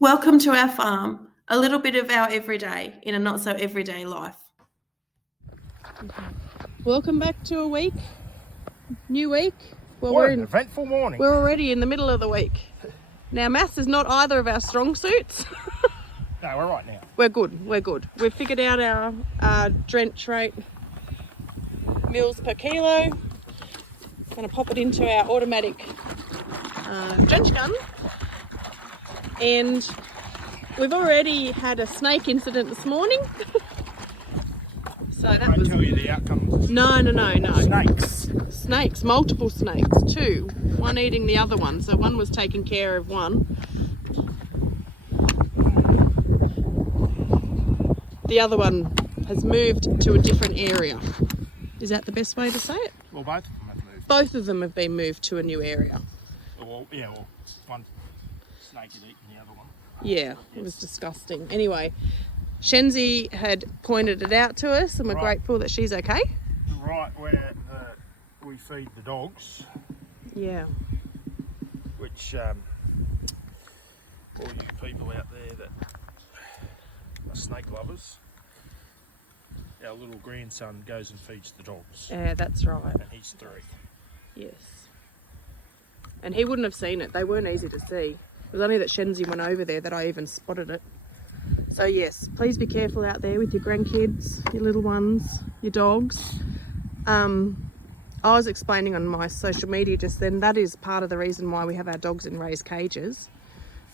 Welcome to our farm, a little bit of our everyday in a not so everyday life. Welcome back to a week, new week. Well, What an eventful morning. We're already in the middle of the week. Now, maths is not either of our strong suits. No, we're right now. We're good. We've figured out our drench rate, mils per kilo. Going to pop it into our automatic drench gun. And we've already had a snake incident this morning. So that was... tell you the outcome. No. Snakes. Multiple snakes, two. One eating the other one. So one was taking care of one. The other one has moved to a different area. Is that the best way to say it? Well, both of them have moved. Both of them have been moved to a new area. Well, one snake is eating the other one. Yeah, it was disgusting. Anyway, Shenzi had pointed it out to us and we're grateful that she's okay. Right where we feed the dogs. Yeah. Which, all you people out there that are snake lovers, our little grandson goes and feeds the dogs. Yeah, that's right. And he's 3. Yes. And he wouldn't have seen it. They weren't easy to see. It was only that Shenzi went over there that I even spotted it. So yes, please be careful out there with your grandkids, your little ones, your dogs. I was explaining on my social media just then, that is part of the reason why we have our dogs in raised cages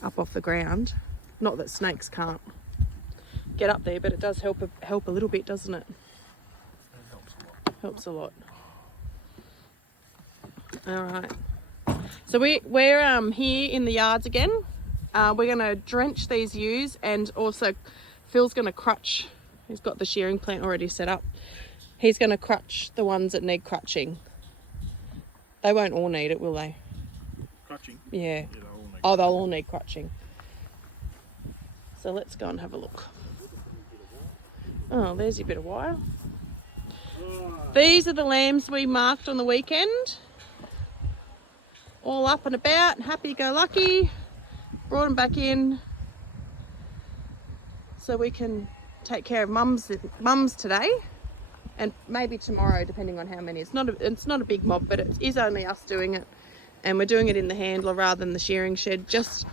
up off the ground. Not that snakes can't get up there, but it does help a little bit, doesn't it? It helps a lot. All right. So we're here in the yards again. We're going to drench these ewes, and also Phil's going to crutch. He's got the shearing plant already set up. He's going to crutch the ones that need crutching. They won't all need it, will they? Crutching? Yeah. They'll They'll all need crutching. So let's go and have a look. Oh, there's your bit of wire. These are the lambs we marked on the weekend. All up and about, happy-go-lucky. Brought them back in so we can take care of mums today and maybe tomorrow, depending on how many. It's not a big mob, but it is only us doing it, and we're doing it in the handler rather than the shearing shed, just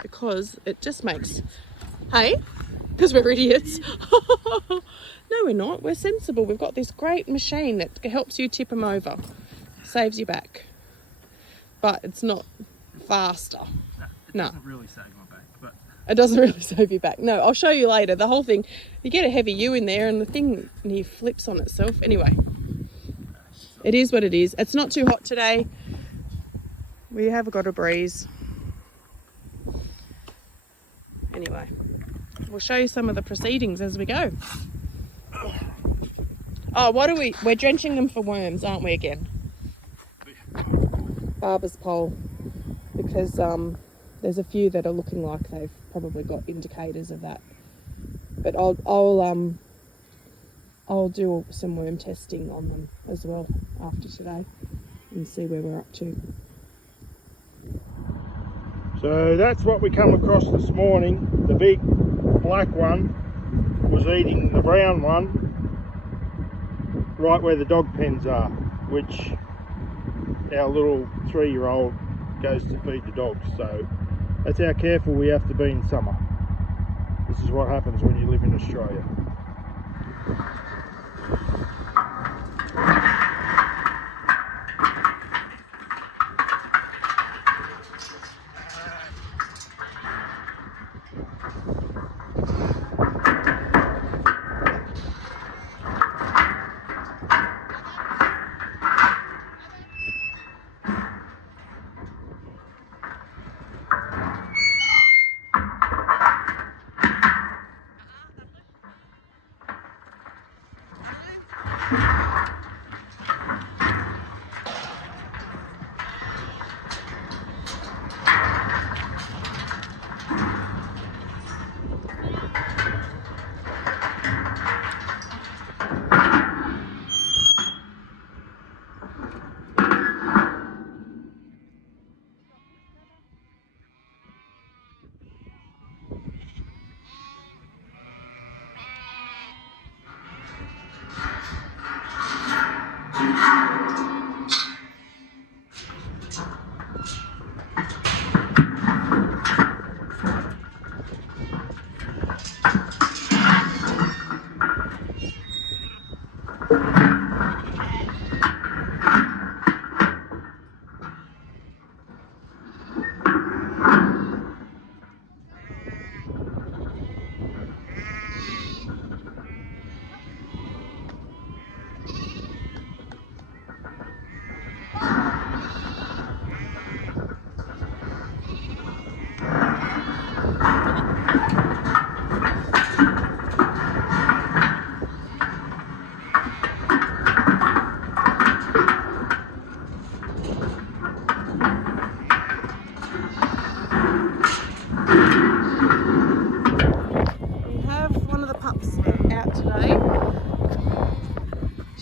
because it just makes... Hey, because we're idiots. No, we're not. We're sensible. We've got this great machine that helps you tip them over, saves you back, but it's not faster. No. It doesn't really save my back, but... It doesn't really save you back. No, I'll show you later. The whole thing, you get a heavy ewe in there and the thing near flips on itself. Anyway, it is what it is. It's not too hot today. We have got a breeze. Anyway, we'll show you some of the proceedings as we go. Oh, we're drenching them for worms, aren't we, again? Barber's pole. Because there's a few that are looking like they've probably got indicators of that. But I'll do some worm testing on them as well after today and see where we're up to. So that's what we come across this morning. The big black one was eating the brown one right where the dog pens are, which our little 3-year-old goes to feed the dogs. So that's how careful we have to be in summer. This is what happens when you live in Australia.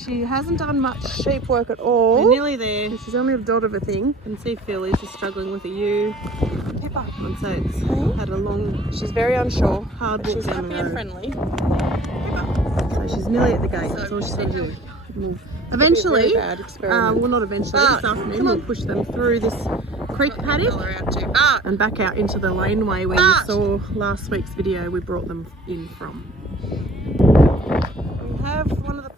she hasn't done much sheep work at all. We're nearly there. She's only a dot of a thing. You can see Phil is just struggling with a ewe. Pippa. And so it's had a long, She's very unsure. hard walk She's down the happy and road. friendly. So she's nearly at the gate. That's all she's got to do. Eventually, Bad experiment. well not eventually, this afternoon we'll push them through this creek paddock and back out into the laneway where you saw last week's video we brought them in from. We have one of the...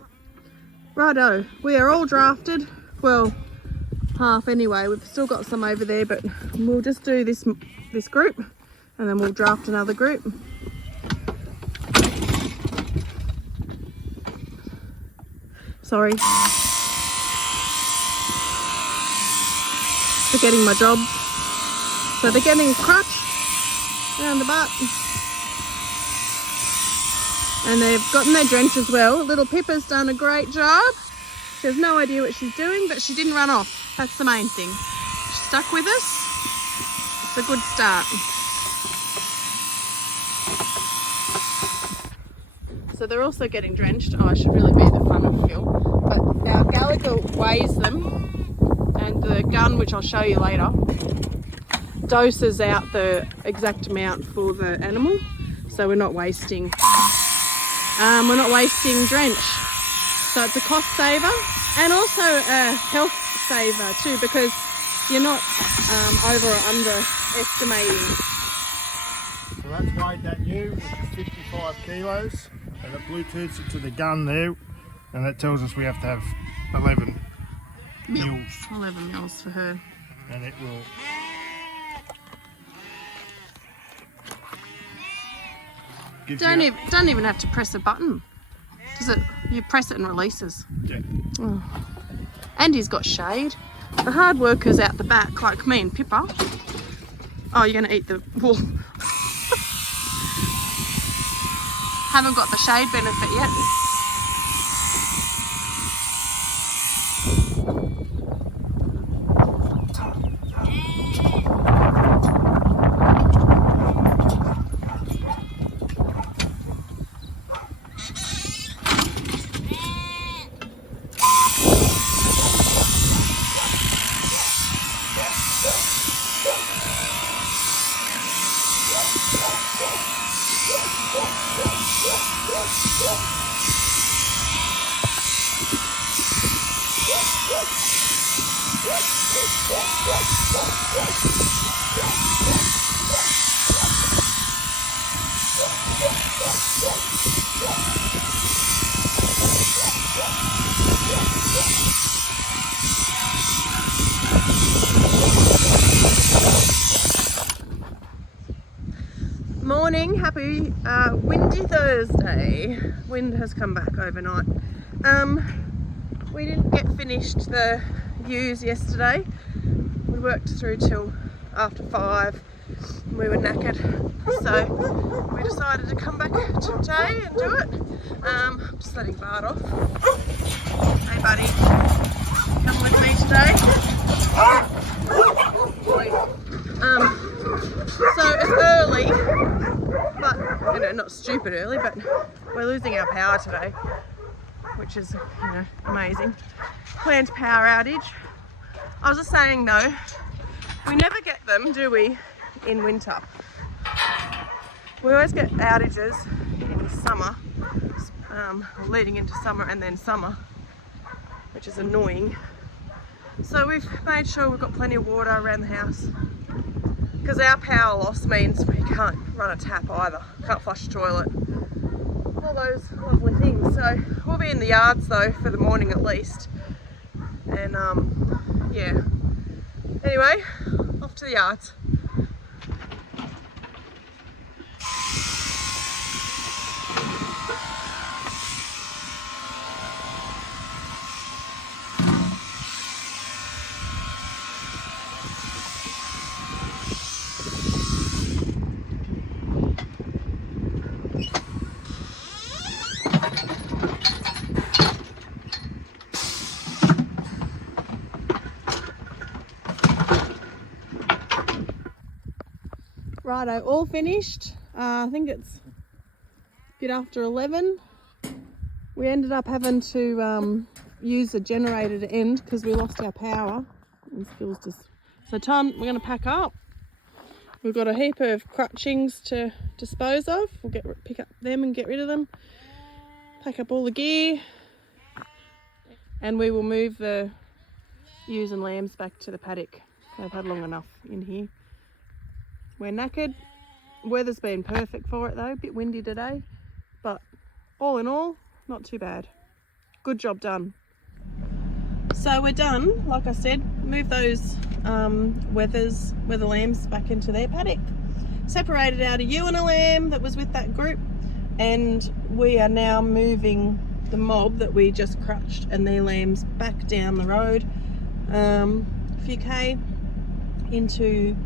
Righto, we are all drafted. Well, half anyway. We've still got some over there, but we'll just do this group and then we'll draft another group. Sorry. Forgetting my job. So they're getting crutch around the butt. And they've gotten their drench as well. Little Pippa's done a great job. She has no idea what she's doing, but she didn't run off. That's the main thing. She stuck with us. It's a good start. So they're also getting drenched. Oh, I should really be at the front of Phil. But our Gallagher weighs them, and the gun, which I'll show you later, doses out the exact amount for the animal. So we're not wasting drench. So it's a cost saver and also a health saver too, because you're not over or underestimating. So that's weighed that ewe, which is 55 kilos, and it Bluetooths it to the gun there, and that tells us we have to have 11 mils, 11 mils for her. and it will Don't even have to press a button. Does it? You press it and releases. Yeah. Oh. And he's got shade. The hard workers out the back, like me and Pippa. Oh, you're gonna eat the wool. Haven't got the shade benefit yet. Morning, happy windy Thursday. Wind has come back overnight. We didn't get finished the ewes yesterday. We worked through till after 5. We were knackered, so we decided to come back today and do it. I'm just letting Bart off. Hey buddy, come with me today. So it's early, but not stupid early, but we're losing our power today, which is amazing. Planned power outage. I was just saying, no, we never get them, do we, in winter? We always get outages in summer, leading into summer and then summer, which is annoying. So we've made sure we've got plenty of water around the house, because our power loss means we can't run a tap either, can't flush a toilet, all those lovely things. So we'll be in the yards though for the morning at least, and yeah, anyway, off to the yards. Righto, all finished. I think it's a bit after 11. We ended up having to use the generator to end because we lost our power. And Phil's just... So time, we're going to pack up. We've got a heap of crutchings to dispose of. We'll pick up them and get rid of them. Pack up all the gear. And we will move the ewes and lambs back to the paddock. They've had long enough in here. We're knackered. Weather's been perfect for it though. A bit windy today. But all in all, not too bad. Good job done. So we're done, like I said, move those weather lambs back into their paddock. Separated out a ewe and a lamb that was with that group, and we are now moving the mob that we just crutched and their lambs back down the road a few K into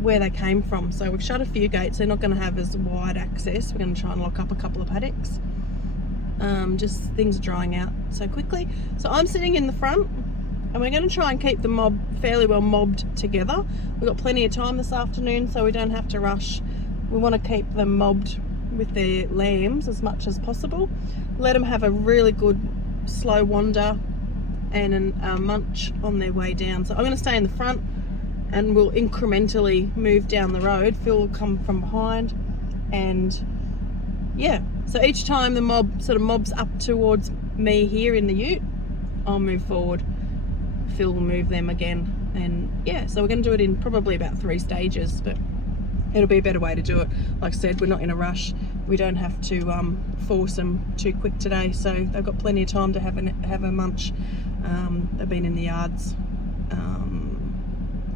where they came from. So we've shut a few gates. They're not going to have as wide access. We're going to try and lock up a couple of paddocks. Just things are drying out so quickly. So I'm sitting in the front and we're going to try and keep the mob fairly well mobbed together. We've got plenty of time this afternoon, so we don't have to rush. We want to keep them mobbed with their lambs as much as possible. Let them have a really good slow wander and a munch on their way down. So I'm going to stay in the front and we'll incrementally move down the road. Phil will come from behind, and yeah, so each time the mob sort of mobs up towards me here in the ute, I'll move forward. Phil will move them again, and yeah, so we're going to do it in probably about 3 stages, but it'll be a better way to do it. Like I said, we're not in a rush. We don't have to force them too quick today, so they've got plenty of time to have a munch. They've been in the yards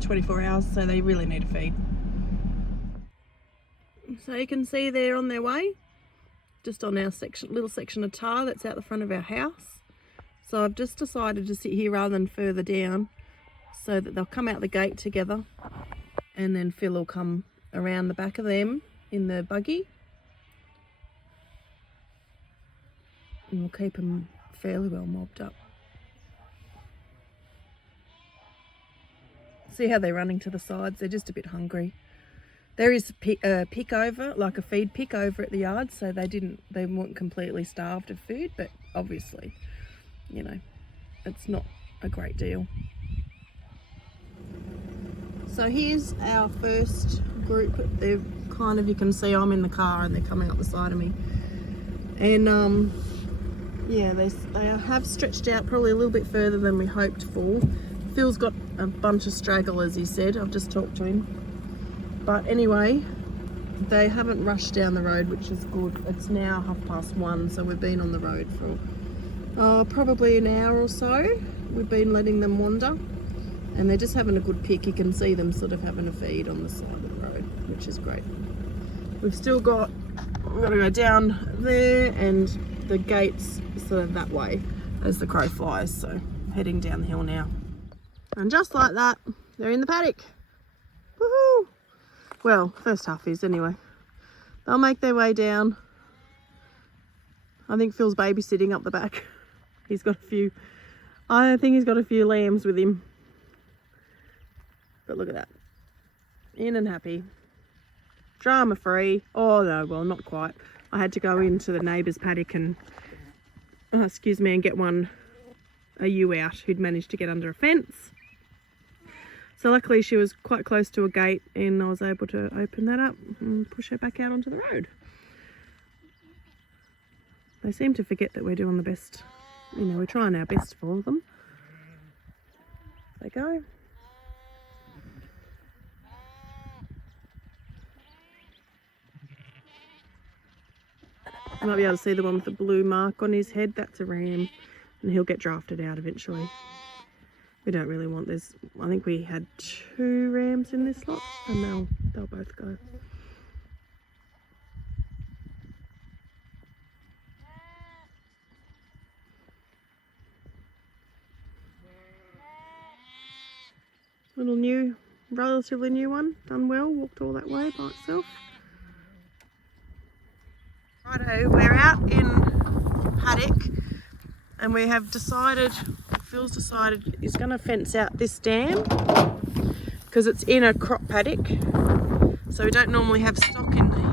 24 hours, so they really need a feed. So you can see they're on their way, just on our little section of tar that's out the front of our house. So I've just decided to sit here rather than further down, so that they'll come out the gate together, and then Phil will come around the back of them in the buggy, and we'll keep them fairly well mobbed up. See how they're running to the sides? They're just a bit hungry. There is a pick over, like a feed pick over at the yard, so they weren't completely starved of food, but obviously, you know, it's not a great deal. So here's our first group. They're kind of, you can see I'm in the car and they're coming up the side of me. And yeah, they have stretched out probably a little bit further than we hoped for. Phil's got a bunch of stragglers, he said. I've just talked to him. But anyway, they haven't rushed down the road, which is good. It's now 1:30, so we've been on the road for probably an hour or so. We've been letting them wander, and they're just having a good pick. You can see them sort of having a feed on the side of the road, which is great. We've got to go down there, and the gate's sort of that way as the crow flies, so heading down the hill now. And just like that, they're in the paddock. Woohoo! Well, first half is anyway. They'll make their way down. I think Phil's babysitting up the back. He's got a few, I think he's got a few lambs with him. But look at that. In and happy. Drama free. Oh no, well, not quite. I had to go into the neighbour's paddock and, and get a ewe out who'd managed to get under a fence. So luckily she was quite close to a gate, and I was able to open that up and push her back out onto the road. They seem to forget that we're doing the best, you know, we're trying our best for them. There they go. You might be able to see the one with the blue mark on his head. That's a ram, and he'll get drafted out eventually. We don't really want this. I think we had 2 rams in this lot, and they'll both go. Little new, relatively new one, done well, walked all that way by itself. Righto, we're out in paddock, and we have decided, Phil's decided he's going to fence out this dam because it's in a crop paddock, so we don't normally have stock in here.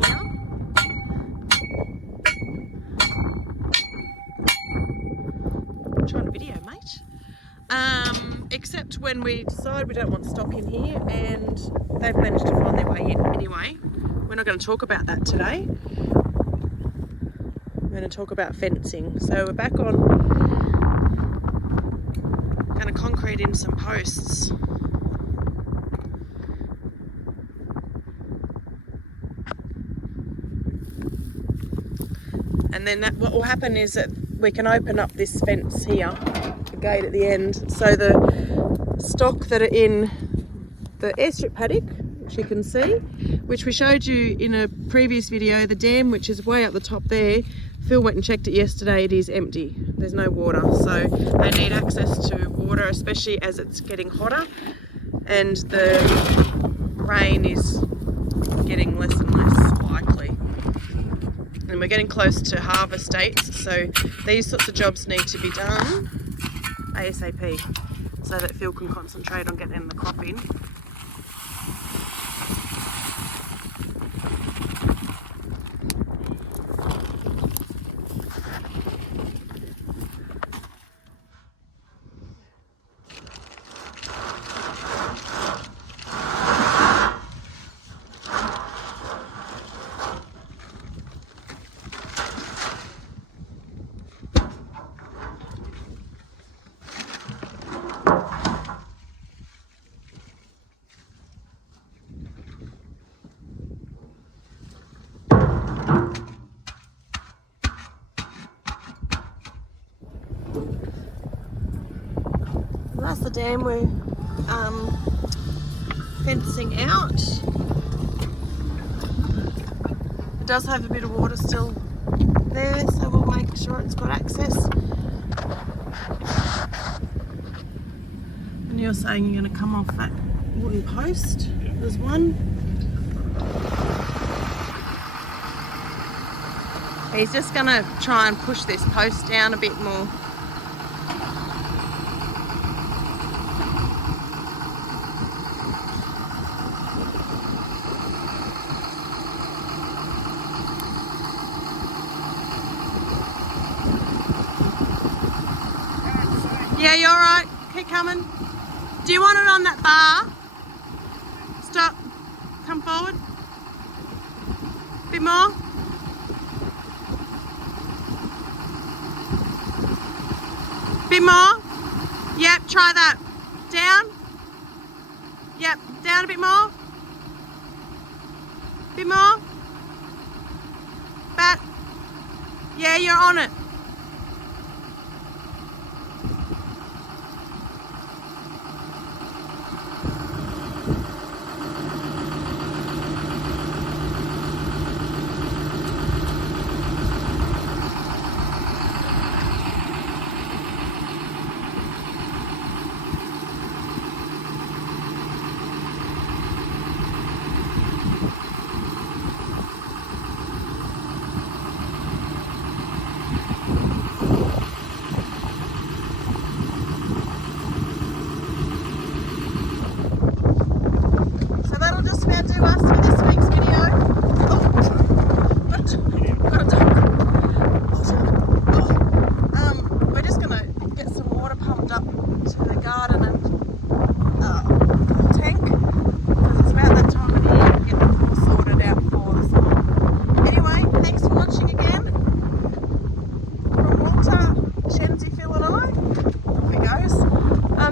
Except when we decide we don't want stock in here, and they've managed to find their way in anyway. We're not going to talk about that today. We're going to talk about fencing. So we're back on, going to concrete in some posts. And then what will happen is that we can open up this fence here, the gate at the end, so the stock that are in the airstrip paddock, which you can see, which we showed you in a previous video, the dam which is way up the top there, Phil went and checked it yesterday, it is empty. There's no water, so they need access to water, especially as it's getting hotter and the rain is getting less and less likely. And we're getting close to harvest dates, so these sorts of jobs need to be done ASAP so that Phil can concentrate on getting the crop in. That's the dam we're fencing out. It does have a bit of water still there, so we'll make sure it's got access. And you're saying you're going to come off that wooden post? Yeah. There's one. He's just going to try and push this post down a bit more. Yeah, you're right. Keep coming. Do you want it on that bar? Stop. Come forward. Bit more. Bit more. Yep, try that. Down. Yep, down a bit more. Bit more. Back. Yeah, you're on it.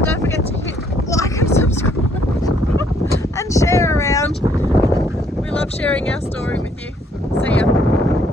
Don't forget to hit like and subscribe and share around. We love sharing our story with you. See ya.